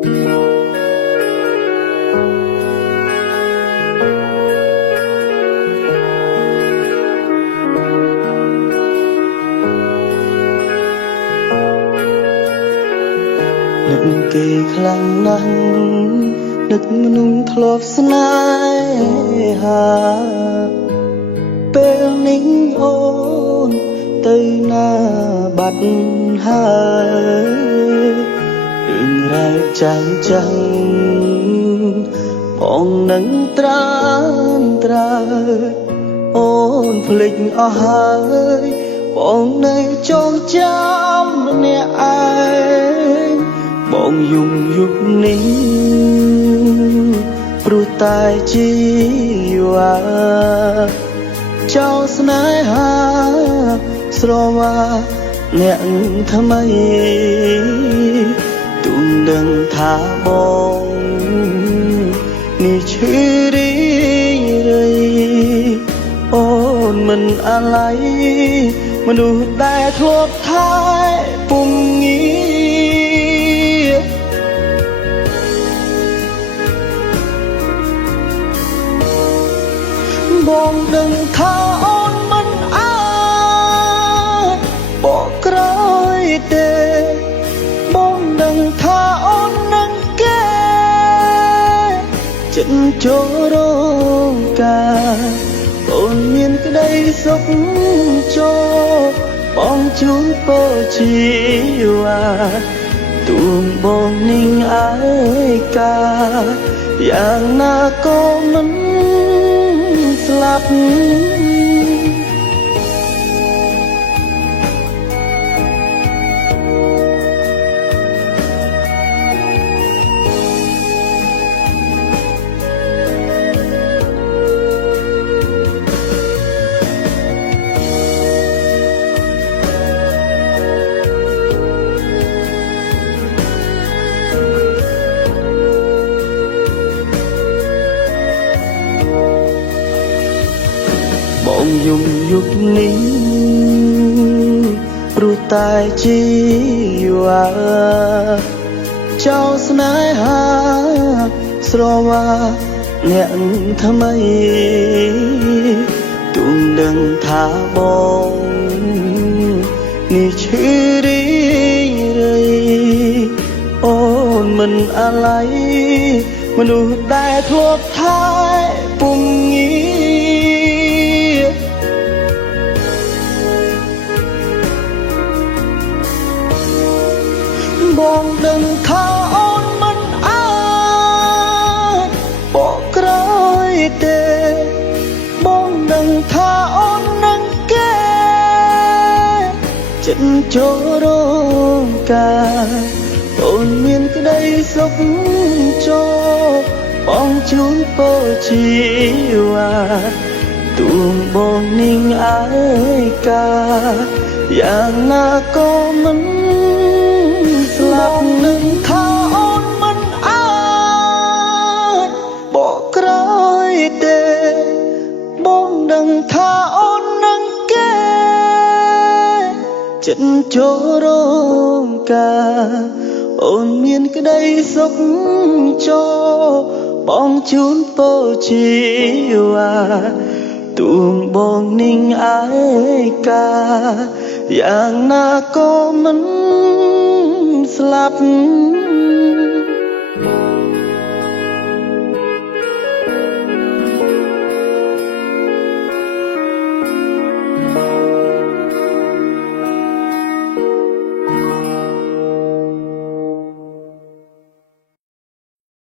นึกเกยคลั่งนั้นนึกมนุงทลบสนายหาពេលนิ่งโอนទៅណាបាត់ហើយរឿងរ៉ាវចាំចាំបងនឹងត្រានត្រើអូនភ្លេចអស់ហើយបងនៅចងចាំម្នាក់ឯងបងយំយុគនេះព្រោះតែជីវ៉ាចោលស្នេហាស្រវាអ្នកថ្មីទូនដឹងថាបងនេះឈឺរីរៃអូនមិនអាឡ័យមនុស្សដែលធ្លាប់ថែពុំងារបងដឹងថាអូនមិនអាចបកក្រោយទេបងដឹងថាអូននឹងគេចិត្តចូលរងការអូនមានក្តីសុខចូលបងជូនពរជីវ៉ាទូនបងនឹងឯកាយ៉ាងណាក៏មិនស្លាប់បងយំយុគនេះព្រោះតែជីវ៉ាចោលស្នេហាស្រវាអ្នកថ្មីទូនដឹងថាបងនេះឈឺរីរៃអូនមិនអាឡ័យមនុស្សដែលធ្លាប់ថែពុំងារបងដឹងថាអូនមិនអាចបកក្រោយទេបងដឹងថាអូននឹងគេចិត្តចូលរងការអូនមានក្តីសុខចូលបងជូនពរជីវ៉ាទូនបងនឹងឯកាយ៉ាងណាក៏មិនស្លាប់នឹងថាអូនមិនអាចបកក្រោយទេបងដឹងថាអូននឹងគេចិត្តចូលរងការអូនមានក្តីសុខចូលបងជូនពរជីវ៉ាទូនបងនឹងឯកាយ៉ាងណាក៏មិនស្លាប់